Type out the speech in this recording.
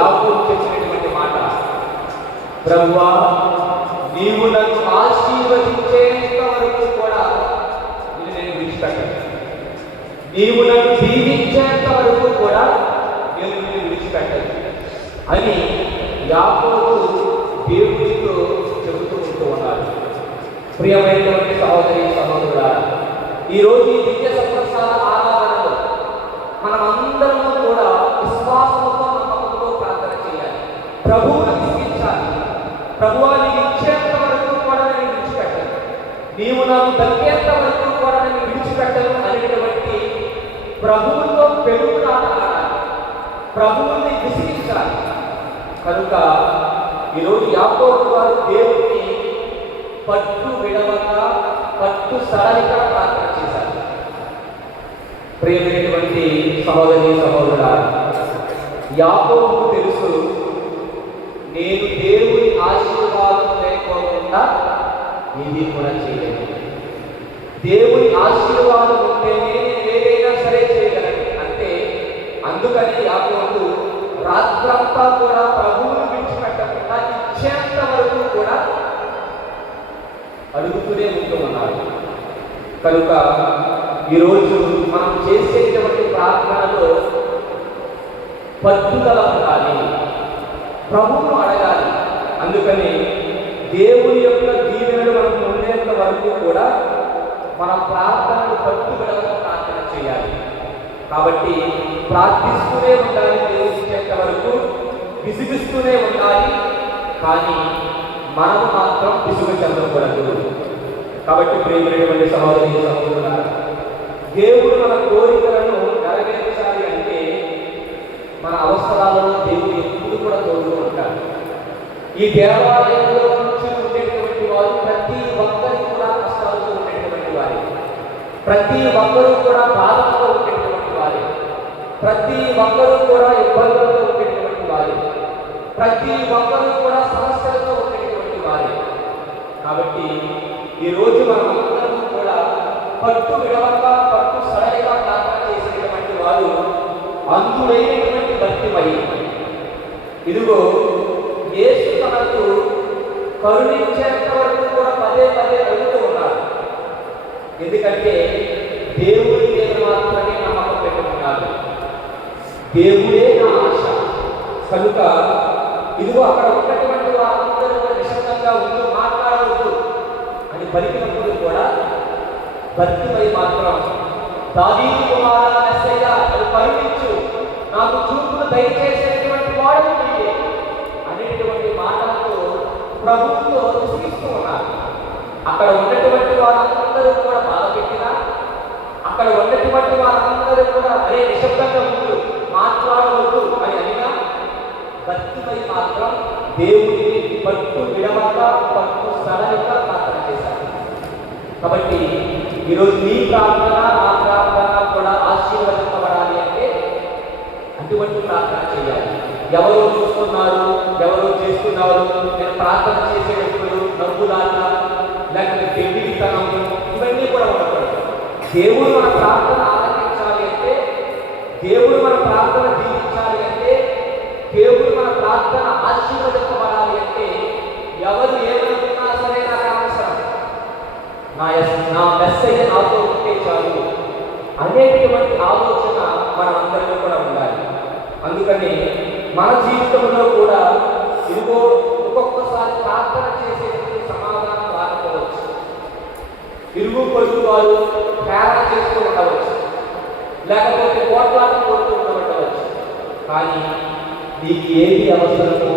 యాకోబు చెప్పినటువంటి మాట, ప్రభువా నీవు నన్ను ఆశీర్వదించేంత వరకు కూడా ఇది నేను విడిచిపెట్టను, నీవు నన్ను దీవించేంత వరకు కూడా నేను నిన్ను విడిచిపెట్టను అని యాకోబు దేవుడితో చెబుతూ ఉంటూ ఉన్నారు. ప్రియమైనటువంటి సహోదరి సహోదరులారా, ఈరోజు ఈ దివ్య సంవత్సరాల ఆరాధనలో మనం అందరము కూడా విశ్వాసంతో నమ్మకంతో ప్రార్థన చేయాలి. ప్రభువును విశ్వసించాలి. ప్రభువా నీవు ఇచ్చేంత వరకు కూడా నేను విడిచిపెట్టను, నీవు నాకు దక్కేంత వరకు కూడా నేను విడిచిపెట్టను అనేటువంటి ప్రభువుతో పెరుగులాడాలి, ప్రభువుని విసిగించాలి. కనుక ఈరోజు యాకోబు వారు దేవుడిని పట్టు విడవక పట్టు సడలిక ప్రార్థన చేశారు. ప్రియమైనటువంటి సహోదరి సహోదరులారా, యాకోబుకు తెలుసు నేను దేవుని ఆశీర్వాదం లేకోకుండా ఇది కూడా చేయలేదు. దేవుని ఆశీర్వాదం ఉంటేనే నేను ఏదైనా సరే చేయగలను. అంటే అందుకని యాకోబు రాత్రంతా కూడా ప్రభువును విడిచిపెట్టకుండా ఇచ్చేంత వరకు కూడా అడుగుతూనే ఉంటూ ఉన్నారు. కనుక ఈరోజు మనం చేసేటువంటి ప్రార్థనలో పట్టుదల ఉండాలి, ప్రభువును అడగాలి. అందుకని దేవుని యొక్క దీవెనలు మనం పొందేంత వరకు కూడా మన ప్రార్థనలు పట్టుదలగా ప్రార్థన చేయాలి. కాబట్టి ప్రార్థిస్తూనే ఉండాలి, దేవునిచ్చేంత వరకు విసిగిస్తూనే ఉండాలి. కానీ మనము మాత్రం విసుగు చెందకూడదు. కాబట్టి ప్రియమైనటువంటి సహోదరి సహోదరులారా, దేవుడు మన కోరికలను నెరవేర్చాలి అంటే మన అవసరాలను దేవుడు ఎప్పుడు కూడా తోడుతూ ఉంటాడు. ఈ దేవాలయంలో నుంచి ఉండేటువంటి వారు ప్రతి ఒక్కరికి కూడా కష్టాలతో ఉండేటువంటి వారి, ప్రతి ఒక్కరూ కూడా బాధతో ఉండేటువంటి వారి, ప్రతి ఒక్కరూ కూడా ఇబ్బందులతో ఉండేటువంటి వారి, ప్రతి ఒక్కరూ కూడా సమస్యలతో ఉండేటువంటి వారి. కాబట్టి ఈరోజు మనమందరం కూడా పట్టు విడవక పట్టు సడలిగా ప్రార్థన చేసేటువంటి వారు అందులైనటువంటి భక్తిమై, ఇదిగో యేసు తనకు కరుణించేంత వరకు కూడా పదే పదే అడుగుతూ ఉన్నారు. ఎందుకంటే దేవుడి మీద మాత్రమే నమ్మకం పెట్టుకున్నారు. దేవుడే నా ఆశ. కనుక ఇదిగో అక్కడ ఉన్నటువంటి వారందరూ నిశ్శబ్దంగా ఉంటూ మాట్లాడవద్దు అని పలికినప్పుడు కూడా భక్తిపై మాత్రం దావీదు కుమారా మెస్సయ్యా అది కరుణించు, నాకు చూపును దయచేసేటువంటి వాడు నీవే అనేటువంటి మాటలతో ప్రభువుతో విసిగిస్తూ ఉన్నారు. అక్కడ ఉన్నటువంటి వారందరూ కూడా బాధ పెట్టినా, అక్కడ ఉన్నటువంటి వారందరూ కూడా అరే నిశ్శబ్దంగా ఉంటూ మాట్లాడవద్దు అని అనినా, భక్తిపై మాత్రం దేవుడిని పట్టు విడవక పట్టు సడలిగా ప్రార్థన చేశారు. కాబట్టి ఈరోజు నీ ప్రార్థన నా ప్రార్థన కూడా ఆశీర్వదించబడాలి అంటే అటువంటి ప్రార్థన చేయాలి. ఎవరో చూస్తున్నారు, ఎవరో చేస్తున్నారు, నేను ప్రార్థన చేసేటప్పుడు నవ్వులాట లేకపోతే పెళ్లితనం ఇవన్నీ కూడా ఉండకూడదు. దేవుడు మన ప్రార్థన ఆలకించాలి అంటే, దేవుడు మన ప్రార్థన దీవించాలి అంటే, దేవుడు మన ప్రార్థన ఆశీర్వదించబడాలి అంటే ఎవరు ఏమనుకున్నా సరే నాకు అవసరం, నా మెస్సయ్య నాతో ఉంటే చాలు అనేటువంటి ఆలోచన మనందరిలో కూడా ఉండాలి. అందుకని మన జీవితంలో కూడా ఇదిగో ఒక్కొక్కసారి ప్రార్థన చేసేటువంటి సమాధానం రాకపోవచ్చు, ఇరుగు పొరుగు వారు ప్రేరణ చేస్తూ ఉండవచ్చు, లేకపోతే కోట్లాట కోరుతూ ఉండవచ్చు. కానీ నీకు ఏది అవసరమో